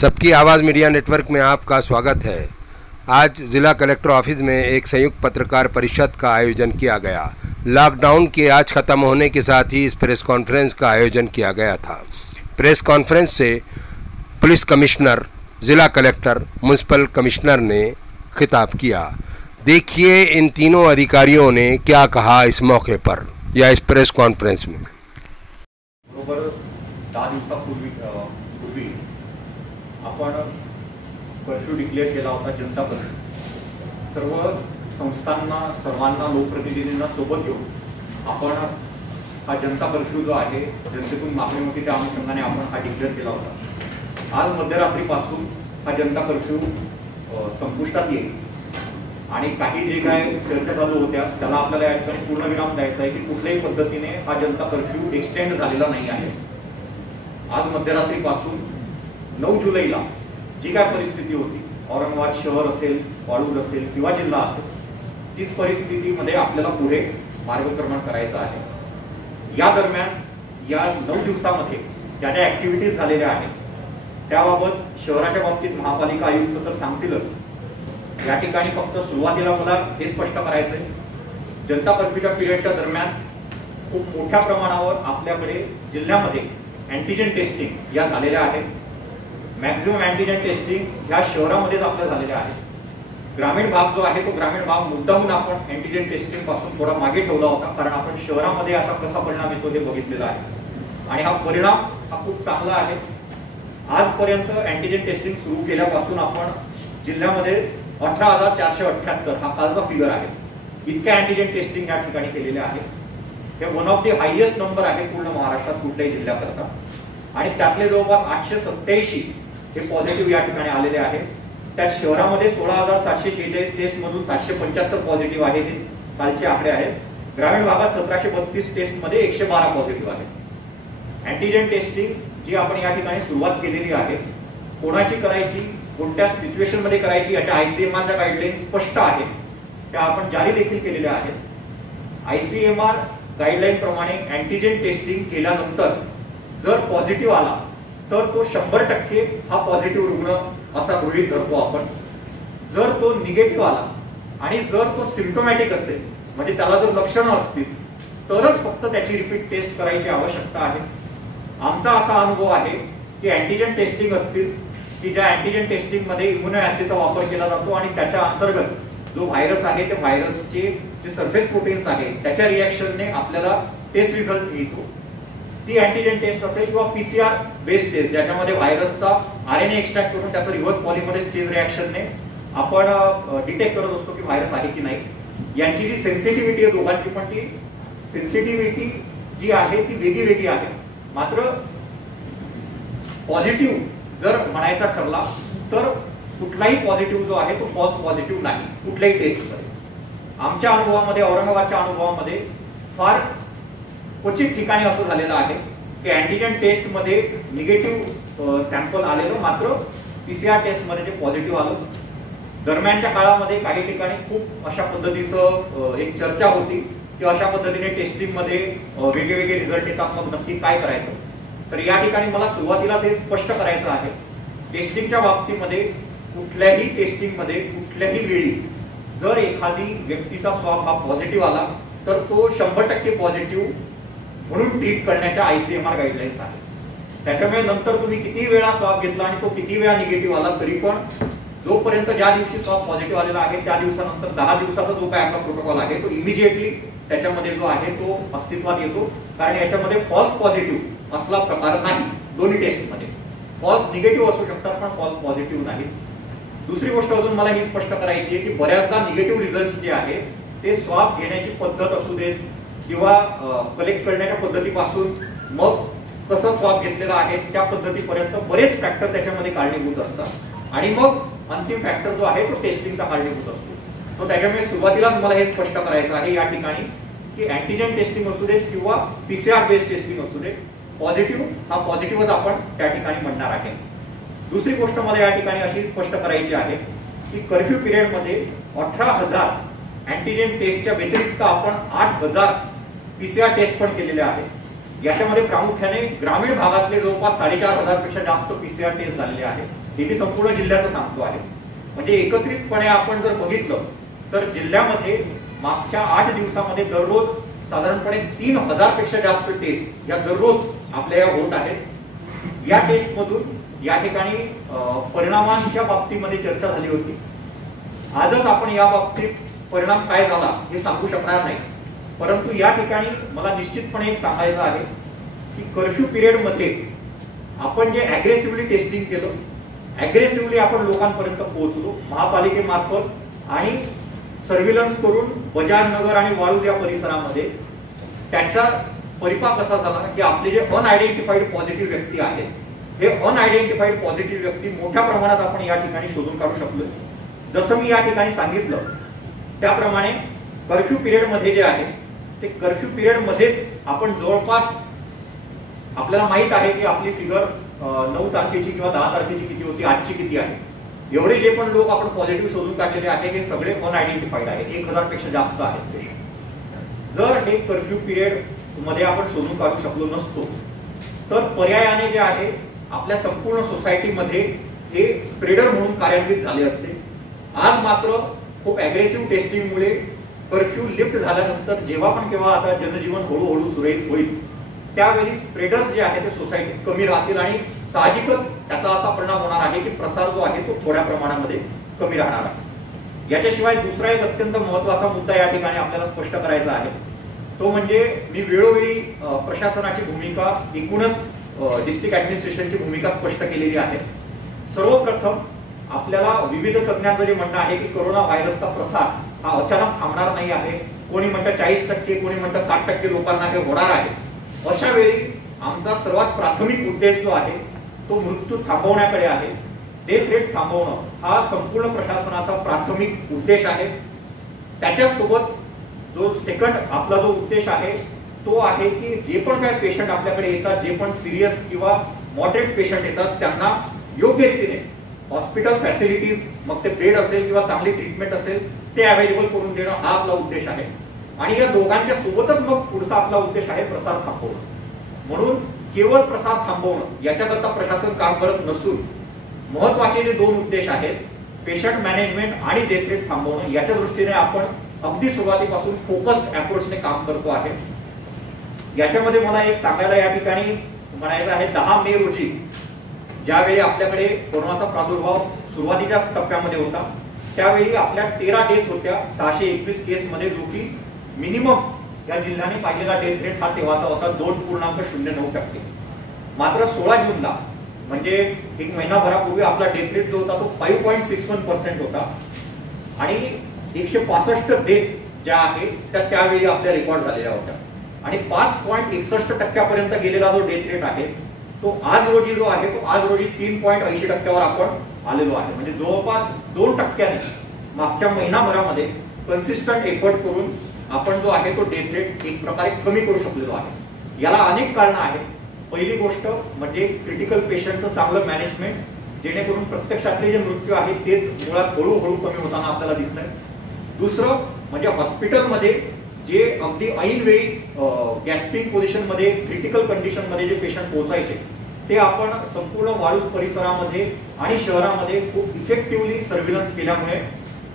सबकी आवाज़ media network में आपका स्वागत है। आज जिला कलेक्टर ऑफिस में एक संयुक्त पत्रकार परिषद का आयोजन किया गया। लॉकडाउन के आज ख़त्म होने के साथ ही इस प्रेस कॉन्फ्रेंस का आयोजन किया गया था। प्रेस कॉन्फ्रेंस से पुलिस कमिश्नर, जिला कलेक्टर, म्यूनसिपल कमिश्नर ने खिताब किया। देखिए इन तीनों अधिकारियों ने क्या कहा इस मौके पर या इस प्रेस कॉन्फ्रेंस में। बरोबर 10 दिवसापूर्वी आपण कर्फ्यू डिक्लेअर केला होता, जनता कर्फ्यू। सर्व संस्थांना, सर्वांना, लोकप्रतिनिधींना सोबत घेऊन आपण हा जनता कर्फ्यू जो आहे, जनतेतून मागणी होती त्या अनुषंगाने आपण हा डिक्लेअर केला होता। आज मध्यरात्रीपासून हा जनता कर्फ्यू संपुष्टात येईल आणि काही जे काय चर्चा चालू होत्या त्याला आपल्याला या ठिकाणी पूर्णविराम द्यायचा आहे की कुठल्याही पद्धतीने हा जनता कर्फ्यू एक्सटेंड झालेला नाही आहे। आज मध्यरात्रीपासून 9 जुलैला जी काय परिस्थिती होती, औरंगाबाद शहर असेल, वाळूज असेल किंवा जिल्हा असेल, तीच परिस्थितीमध्ये आपल्याला पुढे मार्गक्रमण करायचं आहे। या दरम्यान या 9 दिवसामध्ये ज्या ज्या ऍक्टिव्हिटीज झालेल्या आहेत त्याबाबत शहराच्या बाबतीत महापालिका आयुक्त तर सांगतीलच। या ठिकाणी फक्त सुरुवातीला मला हे स्पष्ट करायचंय, जनता कर्फ्यूच्या पिरियडच्या दरम्यान खूप मोठ्या प्रमाणावर आपल्याकडे जिल्ह्यामध्ये अँटीजन टेस्टिंग या झालेल्या आहेत। मॅक्झिमम अँटीजन टेस्टिंग ह्या शहरामध्येच आपल्या झालेल्या आहेत। ग्रामीण भाग जो आहे तो ग्रामीण भाग मुद्दामून आपण अँटीजन टेस्टिंग पासून थोडा मागे ठेवला होता, कारण आपण शहरामध्ये असा कसा परिणाम येतो ते बघितलेला आहे आणि हा परिणाम हा खूप चांगला आहे। आजपर्यंत अँटीजन टेस्टिंग सुरू केल्यापासून आपण जिल्ह्यामध्ये 18,478 हा कालचा फिगर आहे, इतक्या अँटीजन टेस्टिंग या ठिकाणी केलेल्या आहेत। हे one of the highest number आहे पूर्ण महाराष्ट्रात कुठल्याही जिल्ह्याकरता आणि त्यातले जवळपास 887 हे पॉझिटिव्ह या ठिकाणी आलेले आहेत। त्या शहरामध्ये 16,746 टेस्ट मधून 775 पॉझिटिव्ह आहेत, हे कालचे आकडे आहेत। ग्रामीण भागात 1732 टेस्ट मध्ये 112 पॉझिटिव्ह आहेत। अँटीजन टेस्टिंग जी आपण या ठिकाणी सुरुवात केलेली आहे, कोणाची करायची, कोणत्या सिच्युएशन मध्ये करायची याच्या आयसीएमआरच्या गाईडलाईन स्पष्ट आहेत, त्या आपण जारी देखील केलेल्या आहेत। आयसीएमआर गाईडलाईन प्रमाणे अँटीजन टेस्टिंग केल्यानंतर जर पॉझिटिव्ह आला तर तो 100% हा पॉझिटिव्ह रुग्ण असा गृहीत धरतो आपण। जर तो निगेटिव्ह आला आणि जर तो सिम्प्टोमॅटिक असेल, म्हणजे त्याला जर लक्षणं असतील, तरच फक्त त्याची रिपीट टेस्ट करायची आवश्यकता आहे। आमचा असा अनुभव आहे की अँटीजन टेस्टिंग असतील की ज्या अँटीजन टेस्टिंग मध्ये इम्युनो ऍसिडचा वापर केला जातो आणि त्याच्या अंतर्गत जो व्हायरस आहे ते व्हायरसचे जे सरफेस प्रोटीन्स आहेत त्याच्या रिएक्शनने आपल्याला टेस्ट रिझल्ट येतो। ती अँटीजन टेस्ट असेल किंवा पीसीआर बेस्ड टेस्ट ज्याच्यामध्ये व्हायरसचा आरएनए एक्सट्रॅक्ट करून त्याचं रिव्हर्स पॉलिमरेज चेन रिएक्शनने आपण डिटेक्ट करत असतो की व्हायरस आहे की नाही। यांची जी सेन्सिटिव्हिटी आहे दोघांची, पण ती सेन्सिटिव्हिटी जी आहे ती वेगळी आहे। मात्र पॉझिटिव्ह जर म्हणायचा ठरला तर कुठलाही पॉझिटिव्ह जो आहे तो फॉल्स पॉझिटिव्ह नाही कुठल्याही टेस्टमध्ये। आमच्या अनुभवामध्ये, औरंगाबादच्या अनुभवामध्ये फार क्वचित ठिकाणी असं झालेलं आहे की अँटीजन टेस्ट मध्ये निगेटिव्ह सॅम्पल आलेलं, मात्र पीसीआर टेस्ट मध्ये जे पॉझिटिव्ह आलं। दरम्यानच्या काळामध्ये काही ठिकाणी खूप अशा पद्धतीचं एक चर्चा होती की अशा पद्धतीने टेस्टिंग मध्ये वेगवेगळे रिझल्ट येतात, मग नक्की काय करायचं। तर या ठिकाणी मला सुरुवातीला ते स्पष्ट करायचं आहे, टेस्टिंगच्या बाबतीमध्ये कुठल्याही टेस्टिंग मध्ये कुठल्याही वेळी जर एखादी व्यक्तीचा स्वॅब हा पॉझिटिव्ह आला तर तो 100% पॉझिटिव्ह म्हणून ट्रीट करण्याच्या आयसीएमआर गाईडलाईन्स आहेत। त्याच्यामुळे नंतर तुम्ही किती वेळा स्वॅब घेतला आणि तो किती वेळा निगेटिव्ह आला तरी पण जोपर्यंत ज्या दिवशी स्वॅब पॉझिटिव्ह आलेला आहे त्या दिवसानंतर 10 दिवसाचा जो काय आपला प्रोटोकॉल आहे तो इमिजिएटली त्याच्यामध्ये जो आहे तो अस्तित्वात येतो, कारण याच्यामध्ये फॉल्स पॉझिटिव्ह असला प्रकार नाही। दोन्ही टेस्टमध्ये फॉल्स निगेटिव्ह असू शकतात पण फॉल्स पॉझिटिव्ह नाही। दुसरी गोष्ट अजून मला ही स्पष्ट करायची आहे की बऱ्याचदा निगेटिव्ह रिझल्ट जे आहेत ते स्वॅब घेण्याची पद्धत असू देत किंवा कलेक्ट करण्याच्या पद्धतीपासून मग कसं स्वॅब घेतलेला आहे त्या पद्धतीपर्यंत बरेच फॅक्टर त्याच्यामध्ये कारणीभूत असतात आणि मग अंतिम फॅक्टर जो आहे तो टेस्टिंगचा कारणीभूत असतो। तो त्याच्यामुळे सुरुवातीलाच मला हे स्पष्ट करायचं आहे या ठिकाणी की अँटीजन टेस्टिंग असू देत किंवा पीसीआर बेस्ड टेस्टिंग असू देत, पॉझिटिव्ह हा पॉझिटिव्हच आपण त्या ठिकाणी म्हणणार आहे। दुसरी गोष्ट मला या ठिकाणी अशी स्पष्ट करायची आहे की कर्फ्यू पिरियड मध्ये 18,000 अँटीजन टेस्टच्या व्यतिरिक्त आपण 8,000 पीसीआर टेस्ट पण केलेले आहेत। याच्यामध्ये प्रामुख्याने ग्रामीण भागातले जवळपास 4,500 पेक्षा जास्त पीसीआर टेस्ट झालेले आहेत। हे मी संपूर्ण जिल्ह्याचं सांगतो आहे. म्हणजे एकत्रितपणे आपण जर बघितलं तर जिल्ह्यामध्ये मागच्या 8 दिवसामध्ये दररोज साधारणपणे 3000 पेक्षा जास्त टेस्ट या दररोज आपल्या होत आहेत. या टेस्ट मधून या ठिकाणी परिणामांच्या बाबतीमध्ये चर्चा झाली होती. आजच आपण या बाबतीत परिणाम काय झाला हे सांगू शकणार नाही, परंतु या ठिकाणी मला निश्चितपणे एक सांगायचं आहे की कर्फ्यू पिरियड मध्ये आपण जे अग्रेसिव्हली टेस्टिंग केलं, अग्रेसिव्हली आपण लोकांपर्यंत पोहोचलो महापालिकेमार्फत आणि सर्व्हिलन्स करून बजाजनगर आणि वाळूज या परिसरामध्ये. त्याचा परिपाक असा झाला की आपले जे अनआयडेंटिफाईड पॉझिटिव्ह व्यक्ती आहेत, हे अनआयडेंटिफाईड पॉझिटिव्ह व्यक्ती मोठ्या प्रमाणात आपण या ठिकाणी शोधून काढू शकलो. जसं मी या ठिकाणी सांगितलं त्याप्रमाणे कर्फ्यू पिरियड मध्ये जे आहे ते कर्फ्यू पिरियड मध्ये आपण जवळपास आपल्याला माहित आहे की आपली फिगर 9 तारखेची किंवा 10 तारखेची किती होती, आजची किती आहे. एवढे जे पण लोक आपण पॉझिटिव्ह शोधून काढलेले आहेत हे सगळे अनआयडेंटिफाईड आहेत, 1000 पेक्षा जास्त आहेत पेशंट. जर हे कर्फ्यू पिरियड मध्ये आपण शोधून काढू शकलो नसतो तर पर्यायाने जे आहे आपल्या संपूर्ण सोसायटीमध्ये हे स्प्रेडर म्हणून कार्यान्वित झाले असते. आज मात्र खूप अग्रेसिव्ह टेस्टिंगमुळे कर्फ्यू लिफ्ट झाल्यानंतर जेव्हा पण केव्हा आता जनजीवन हळूहळू सुरळीत होईल त्यावेळी स्प्रेडर्स जे आहेत ते सोसायटीत कमी राहतील आणि साहजिकच त्याचा असा परिणाम होणार आहे की प्रसार जो आहे तो थोड्या प्रमाणामध्ये कमी राहणार आहे. याच्याशिवाय दुसरा एक अत्यंत महत्त्वाचा मुद्दा या ठिकाणी आपल्याला स्पष्ट करायचा आहे, तो म्हणजे मी वेळोवेळी प्रशासनाची भूमिका, एकूणच डिस्ट्रिक्ट ऍडमिनिस्ट्रेशनची भूमिका स्पष्ट केलेली आहे. सर्वप्रथम आपल्याला विविध तज्ञांचं जे म्हणणं आहे की कोरोना व्हायरसचा प्रसार हा अचानक थांबणार नाही आहे. कोणी म्हणतं 40%, कोणी म्हणतं 60% लोकांना हे होणार आहे. अशा वेळी आमचा सर्वात प्राथमिक उद्देश जो आहे तो मृत्यू थांबवण्याकडे आहे. डेथ रेट थांबवणं हा संपूर्ण प्रशासनाचा प्राथमिक उद्देश आहे. त्याच्यासोबत जो सेकंड आपला जो उद्देश आहे तो आहे की जे पण काही पेशंट आपल्याकडे येतात, जे पण सिरियस किंवा मॉडरेट पेशंट येतात त्यांना योग्य रीतीने हॉस्पिटल फॅसिलिटीज, मग ते बेड असेल किंवा चांगली ट्रीटमेंट असेल ते अवेलेबल करून देणं हा आपला उद्देश आहे. आणि या दोघांच्या सोबतच मग पुढचा आपला उद्देश आहे प्रसार थांबवणं. म्हणून केवळ प्रसार थांबवणं याच्याकरता प्रशासन काम करत नसून महत्वाचे जे 2 उद्देश आहेत, पेशंट मॅनेजमेंट आणि डेथ रेट थांबवणं, याच्या दृष्टीने आपण अगदी सुरुवातीपासून फोकस्ड अप्रोचने काम करतो आहे. याच्यामध्ये मला एक सांगायला या ठिकाणी म्हणायचं आहे, 10 मे रोजी ज्यावेळी आपल्याकडे कोरोनाचा प्रादुर्भाव सुरुवातीच्या टप्प्यामध्ये होता त्यावेळी आपल्या 13 डेथ होत्या 621 केसमध्ये, जो की मिनिमम या जिल्ह्याने पाहिलेला डेथ रेट हा तेव्हाचा होता 2.09%. मात्र 16 जूनला म्हणजे एक महिनाभरापूर्वी आपला डेथ रेट जो होता तो 5.61% होता आणि 165 डेथ ज्या आहेत त्या त्यावेळी आपल्या रेकॉर्ड झालेल्या होत्या आणि 5.61% गेलेला जो डेथ रेट आहे तो आज रोजी जो आहे तो आज रोजी 3.80% आपण आलेलो आहे. म्हणजे जवळपास 2% मागच्या महिनाभरामध्ये कन्सिस्टंट एफर्ट करून आपण जो आहे तो डेथ रेट एक प्रकारे कमी करू शकलेलो आहे. याला अनेक कारण आहेत. पहिली गोष्ट म्हणजे क्रिटिकल पेशंटचं चांगलं मॅनेजमेंट, जेणेकरून प्रत्यक्षातले जे मृत्यू आहेत तेच मुळात हळूहळू कमी होताना आपल्याला दिसतंय. दुसरं म्हणजे हॉस्पिटलमध्ये जे अगदी ऐन वेळी गॅस्पिंग पोझिशन मध्ये, क्रिटिकल कंडिशन मध्ये जे पेशंट पोहोचायचे ते आपण संपूर्ण वाळूज परिसरामध्ये आणि शहरामध्ये खूप इफेक्टिव्हली सर्व्हिलन्स केल्यामुळे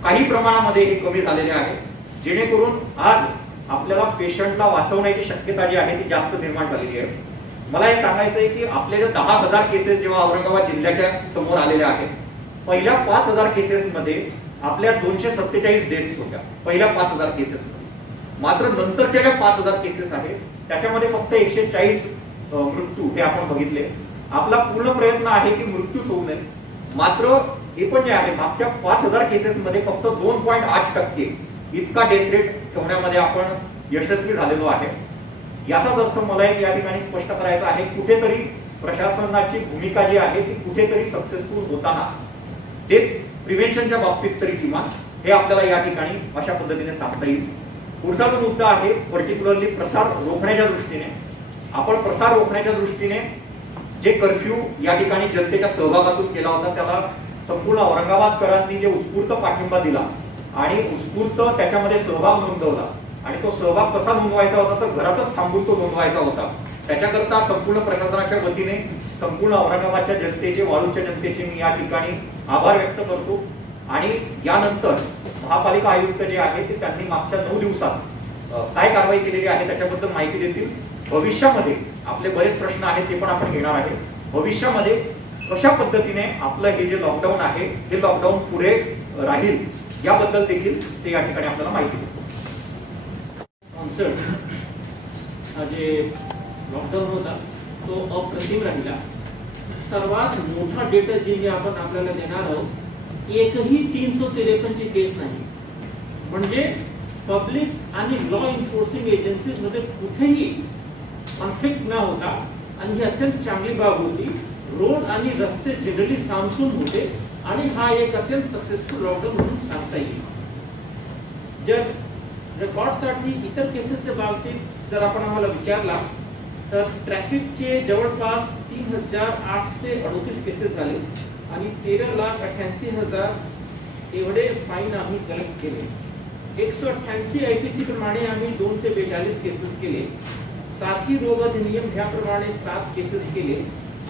काही प्रमाणामध्ये हे कमी झालेले आहे, जेणेकरून आज आपल्याला पेशंटला वाचवण्याची शक्यता जी आहे ती जास्त निर्माण झालेली आहे. मला हे सांगायचं आहे की आपले जे 10,000 केसेस जेव्हा औरंगाबाद जिल्ह्याच्या समोर आलेल्या आहेत, पहिल्या 5,000 केसेसमध्ये आपल्या 247 डेथ्स होत्या पहिल्या 5,000 केसेसमध्ये. मात्र नंतरच्या ज्या 5,000 केसेस आहेत त्याच्यामध्ये फक्त 140 मृत्यू हे आपण बघितले. आपला पूर्ण प्रयत्न आहे की मृत्यूच होऊ नये. मात्र हे पण जे आहे मागच्या 5,000 केसेसमध्ये फक्त 2.8% इतका डेथ रेट ठेवण्यामध्ये आपण यशस्वी झालेलो आहे. याचाच अर्थ मला एक या ठिकाणी स्पष्ट करायचं आहे, कुठेतरी प्रशासनाची भूमिका जी आहे ती कुठेतरी सक्सेसफुल होताना तेच प्रिव्हेन्शनच्या बाबतीत तरी किमान हे आपल्याला या ठिकाणी अशा पद्धतीने सांगता येईल. पुढचा जो मुद्दा आहे पर्टिक्युलरली प्रसार रोखण्याच्या दृष्टीने, आपण प्रसार रोखण्याच्या दृष्टीने जे कर्फ्यू या ठिकाणी जनतेच्या सहभागातून केला होता त्याला संपूर्ण औरंगाबादकरांनी जे उत्स्फूर्त पाठिंबा दिला आणि उत्स्फूर्त त्याच्यामध्ये सहभाग नोंदवला आणि तो सहभाग कसा नोंदवायचा होता तर घरातच थांबून तो नोंदवायचा होता. त्याच्याकरता संपूर्ण प्रशासनाच्या वतीने संपूर्ण औरंगाबादच्या जनतेचे, वाळूच्या जनतेचे मी या ठिकाणी आभार व्यक्त करतो। आणि यानंतर महापालिका आयुक्त जे आहे ते त्यांनी मागच्या 9 दिवसात काय कारवाई केलेली आहे त्याच्याबद्दल माहिती देतील। भविष्यामध्ये आपले बरेच प्रश्न आहेत ते पण आपण घेणार आहे। भविष्यामध्ये कशा पद्धतीने आपलं हे जे लॉकडाऊन आहे हे लॉकडाऊन पुढे राहील याबद्दल देखील ते या ठिकाणी आपल्याला माहिती देतील। जे लॉकडाऊन होता तो अप्रतिम राहिला। सर्वात मोठा डेटा जे आपण आपल्याला देणार आहोत, एकही 353 ची केस नाही। म्हणजे पब्लिक आणि लॉ एन्फोर्सिंग एजन्सीज मध्ये कुठेही कॉन्फ्लिक्ट न होता आणि ही अत्यंत चांगली बाब होती। रोड आणि रस्ते जनरली सामसूम होते आणि हा एक अत्यंत सक्सेसफुल लॉकडाऊन म्हणून सांगता येईल। जर रेकॉर्डसाठी इतर केसेसच्या बाबतीत जर आपण आम्हाला विचारला तर ट्रॅफिकचे जवळपास 3038 केसेस झाले आणि 13,88,000 एवढे फाईन आम्ही कलेक्ट केले। 188 IPC प्रमाणे आम्ही 242 केसेस केले। साथी रोग अधिनियम ह्याप्रमाणे 7 केसेस केले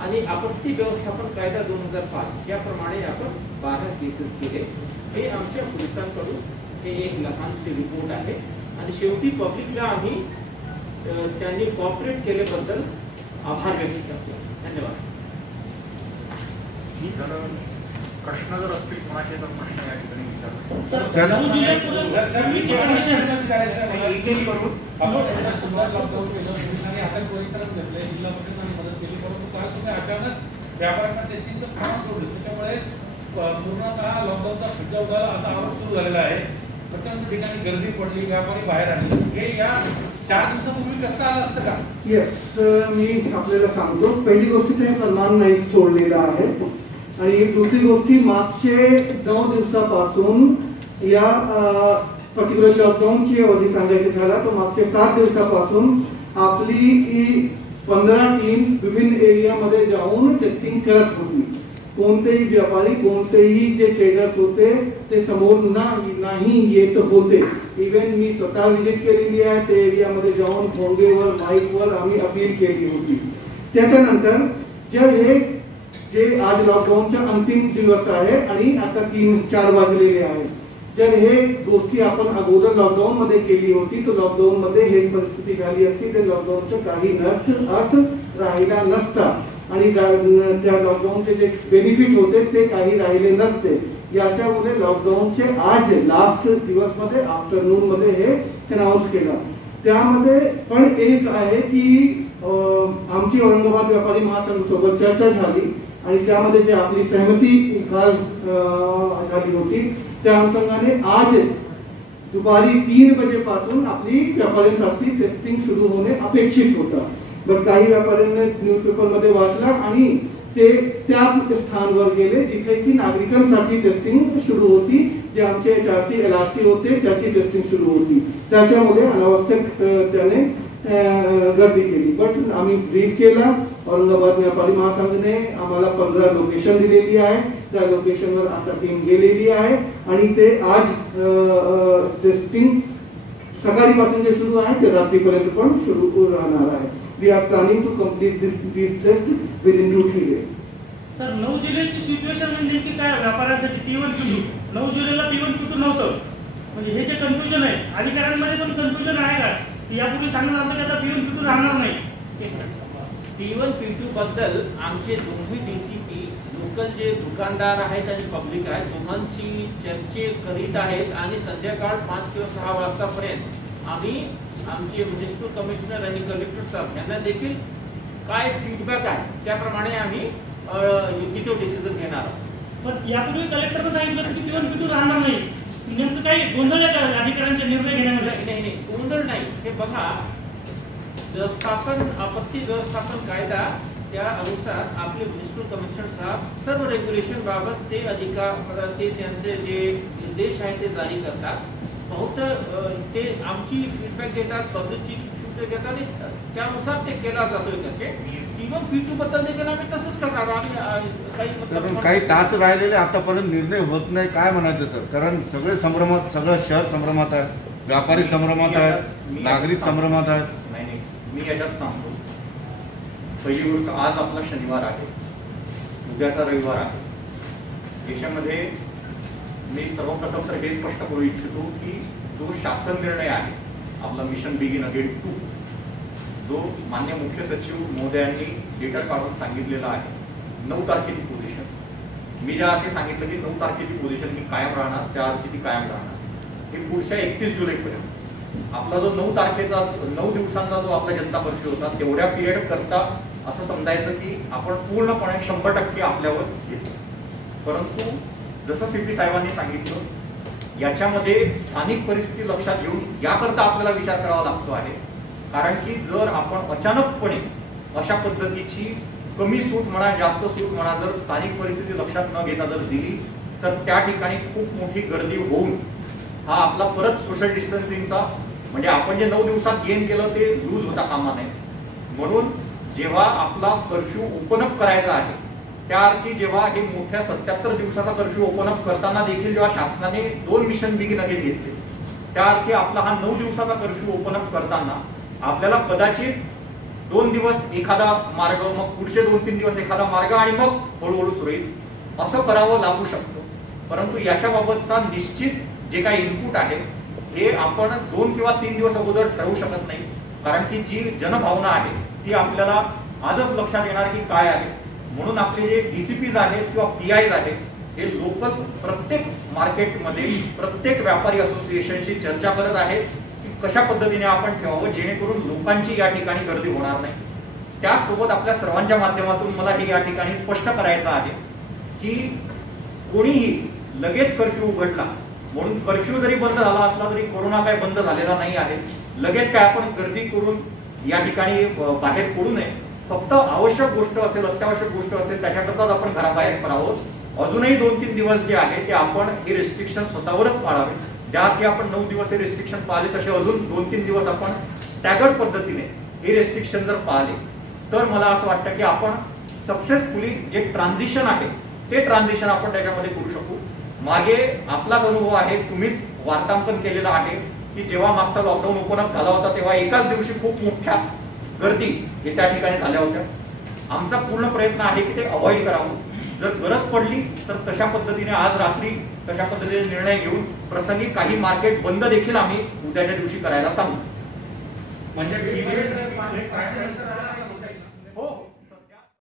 आणि आपत्ती व्यवस्थापन कायदा 2005 याप्रमाणे आपण 12 केसेस केले। हे आमच्या पोलिसांकडून हे एक लहानसे रिपोर्ट आहे आणि शेवटी पब्लिकला आम्ही त्यांनी कॉपरेट केल्याबद्दल आभार व्यक्त करतो। धन्यवाद। प्रश्न जर असतील कोणाचे तर प्रश्न या ठिकाणी व्यापाऱ्यांना टेस्टिंगचं प्रमाण सोडलं, त्याच्यामुळे पूर्णतः लॉकडाऊनचा फटका उडाला असा आरोप सुरू झालेला आहे। प्रत्येक ठिकाणी गर्दी पडली, व्यापारी बाहेर आले। हे या 4 दिवसापूर्वी करता आलं असतं का? येस, मी आपल्याला सांगतो। पहिली गोष्ट ते प्रमाण नाही सोडलेलं आहे आणि दुसरी गोष्ट मागचे 9 दिवसापासून या पर्टिक्युलर लॉकडाऊनची अवधी सांगायची झाला तर मागचे 7 दिवसापासून आपली 15 टीम विभिन्न एरियामध्ये जाऊन टेस्टिंग करत होती। कोणतेही व्यापारी, कोणतेही जे ट्रेडर्स होते ते समोर नाही येत होते। इव्हन मी स्वतः विजिट केलेली आहे त्या एरियामध्ये जाऊन फोनवर माईकवर आम्ही अपील केली होती। त्याच्यानंतर जे आज लॉकडाऊनचा अंतिम दिवस आहे आणि आता 3-4 वाजलेले आहेत, जर हे गोष्टी आपण अगोदर लॉकडाऊन मध्ये केली होती तर लॉकडाऊन मध्ये हेच परिस्थिती झाली असती तर लॉकडाऊनचा काही अर्थ राहिला नसता आणि त्या लॉकडाऊनचे जे बेनिफिट होते ते काही राहिले नसते। याच्यामुळे लॉकडाऊनचे आज लास्ट दिवस मध्ये आफ्टरनून मध्ये हे अनाउन्स केलं। त्यामध्ये पण एक आहे की आमची औरंगाबाद व्यापारी महासंघ सोबत चर्चा झाली आणि त्यामध्ये जे आपली सहमती काल झाली होती त्या अनुषंगाने आज दुपारी 3 बजेपासून आपली व्यापाऱ्यांसाठी टेस्टिंग सुरू होणे अपेक्षित होतं। पण काही व्यापाऱ्यांनी न्यूजपेपर मध्ये वाचला आणि ते त्या स्थानावर गेले जिथे की नागरिकांसाठी टेस्टिंग सुरू होती, जे आमचे HRC LRC होते त्याची टेस्टिंग सुरू होती। त्याच्यामुळे अनावश्यक त्याने गर्दी केली। बट आम्ही ब्रीफ केला, औरंगाबाद व्यापारी महासंघाने आम्हाला 15 लोकेशन दिलेली आहे, त्या लोकेशनवर आता टीम गेलेली आहे आणि ते आज टेस्टिंग सकाळीपासून जे सुरू आहे ते रात्रीपर्यंत पण सुरू राहणार आहे। We are planning to complete this test within 2-3 days। Sir 9 जुलैची सिच्युएशन म्हणजे की काय व्यापाऱ्यांसाठी P1 P2 9 जुलैला P1 P2 नव्हतं, म्हणजे हे जे कन्फ्युजन आहे अधिकाऱ्यांमध्ये पण कन्फ्युजन आहे का? यापूर्वी सांगण्यात आलं की आता P1 P2 राहणार नाही। P1 P2 बद्दल आमचे दोन्ही DCP लोकल जे दुकानदार आहेत आणि पब्लिक आहेत दोघांची चर्चा करीत आहेत आणि संध्याकाळ 5 किंवा 6 वाजतापर्यंत आम्ही आमचे म्युनिसिपल कमिशनर आणि कलेक्टर साहेब यांना देखील काय फीडबॅक आहे त्याप्रमाणे आम्ही योग्य तो डिसिजन घेणार आहोत। पण यापूर्वी कलेक्टरने सांगितलं की P1 P2 राहणार नाही, नेमकं काही गोंधळ आहे का अधिकाऱ्यांचे निर्णय घेण्यामध्ये? नाही, गोंधळ नाही। हे बघा, आपत्ती व्यवस्थापन कायदा त्या अनुसार आपले म्युनिसिपल कमिशनर साहेब सर्व रेग्युलेशन बाबत ते अधिकार ते त्यांचे जे निर्देश आहेत ते जारी करतात। बहुत ते आमची फीडबॅक देतात, पब्लिकची फीडबॅक देतात आणि त्यानुसार ते केला जातोय करके P1 P2 बद्दल देखील आम्ही तसंच करणार। आम्ही काही तास राहिलेले आतापर्यंत निर्णय होत नाही, काय म्हणायचं सर? कारण सगळे संभ्रमात, सगळं शहर संभ्रमात आहे, व्यापारी संभ्रमात आहेत, नागरिक संभ्रमात आहेत। नाही, मी याच्यात सांगतो पहिली गोष्ट, आज आपला शनिवार आहे, उद्याचा रविवार आहे. देशामध्ये मी सर्वप्रथम तर हे स्पष्ट करू इच्छितो की जो शासन निर्णय आहे आपला मिशन बिगिन अगेन 2, जो मान्य मुख्य सचिव महोदयांनी लेटर काढून सांगितलेला आहे 9 तारखेची पोझिशन, मी ज्या अर्थी सांगितलं की 9 तारखेची पोझिशन ही कायम राहणार, त्या अर्थी ती कायम राहणार. हे पुढच्या 31 जुलैपर्यंत आपला जो 9 तारखेचा 9 दिवसांचा जो आपला जनता कर्फ्यू होता तेवढ्या पिरियड करता असं समजायचं की आपण पूर्णपणे 100% आपल्यावर घेतो. परंतु जसं सीपी साहेबांनी सांगितलं याच्यामध्ये स्थानिक परिस्थिती लक्षात घेऊन याकरता आपल्याला विचार करावा लागतो आहे. कारण की जर आपण अचानकपणे अशा पद्धतीची कमी सूट म्हणा जास्त सूट म्हणा जर स्थानिक परिस्थिती लक्षात न घेता जर दिली तर त्या ठिकाणी खूप मोठी गर्दी होऊन हा आपला परत सोशल डिस्टन्सिंगचा म्हणजे आपण जे 9 दिवसात गेन केलं ते लूज होता कामा नये. म्हणून जेव्हा आपला कर्फ्यू ओपन अप करायचा आहे त्या अर्थी जेव्हा हे मोठ्या 77 दिवसाचा कर्फ्यू ओपन अप करताना देखील जेव्हा शासनाने 2 मिशन बिगिन अगेन घेतले त्या अर्थी आपला हा 9 दिवसाचा कर्फ्यू ओपन अप करताना आपल्याला कदाचित 2 दिवस एखादा मार्ग, मग पुढचे 2-3 दिवस एखादा मार्ग आणि मग हळूहळू सुरळीत असं करावं लागू शकतो. परंतु याच्याबाबतचा निश्चित जे काही इनपुट आहे हे आपण 2 किंवा 3 दिवस अगोदर ठरवू शकत नाही. कारण की जी जनभावना आहे ती आपल्याला आजच लक्षात येणार की काय आहे. म्हणून आपले जे डीसीपीज आहेत किंवा पीआयज आहेत हे लोकल प्रत्येक मार्केटमध्ये प्रत्येक व्यापारी असोसिएशनशी चर्चा करत आहेत की कशा पद्धतीने आपण ठेवावं जेणेकरून लोकांची या ठिकाणी गर्दी होणार नाही. त्याचसोबत आपल्या सर्वांच्या माध्यमातून मला हे या ठिकाणी स्पष्ट करायचं आहे की कोणीही लगेच कर्फ्यू उघडला म्हणून कर्फ्यू जरी बंद झाला असला तरी कोरोना काय बंद झालेला नाही आहे. लगेच काय आपण गर्दी करून या ठिकाणी बाहेर पडू नये. फक्त आवश्यक गोष्ट असेल अत्यावश्यक गोष्ट असेल त्याच्याकरताच आपण घराबाहेर पडावं. अजूनही 2-3 दिवस जे आहे ते आपण हे रिस्ट्रिक्शन स्वतःवरच पाळावे. ज्या अर्थी आपण 9 दिवस हे रिस्ट्रिक्शन पाळले तसे अजून 2-3 दिवस आपण स्टॅगर्ड पद्धतीने हे रिस्ट्रिक्शन जर पाळले तर मला असं वाटतं की आपण सक्सेसफुली जे ट्रान्झिशन आहे ते ट्रान्झिशन आपण त्याच्यामध्ये करू शकू. मागे आपलाच अनुभव आहे, तुम्हीच वार्तांकन केलेलं आहे की जेव्हा मागचा लॉकडाऊन ओपन अप झाला होता तेव्हा एकाच दिवशी खूप मोठ्या गर्दी हे त्या ठिकाणी झाल्या होत्या. आमचा पूर्ण प्रयत्न आहे की ते अवॉइड करावं. जर गरज पडली तर तशा पद्धतीने आज रात्री तशा पद्धतीने निर्णय घेऊन प्रसंगी काही मार्केट बंद देखील आम्ही उद्याच्या दिवशी करायला सांगू. म्हणजे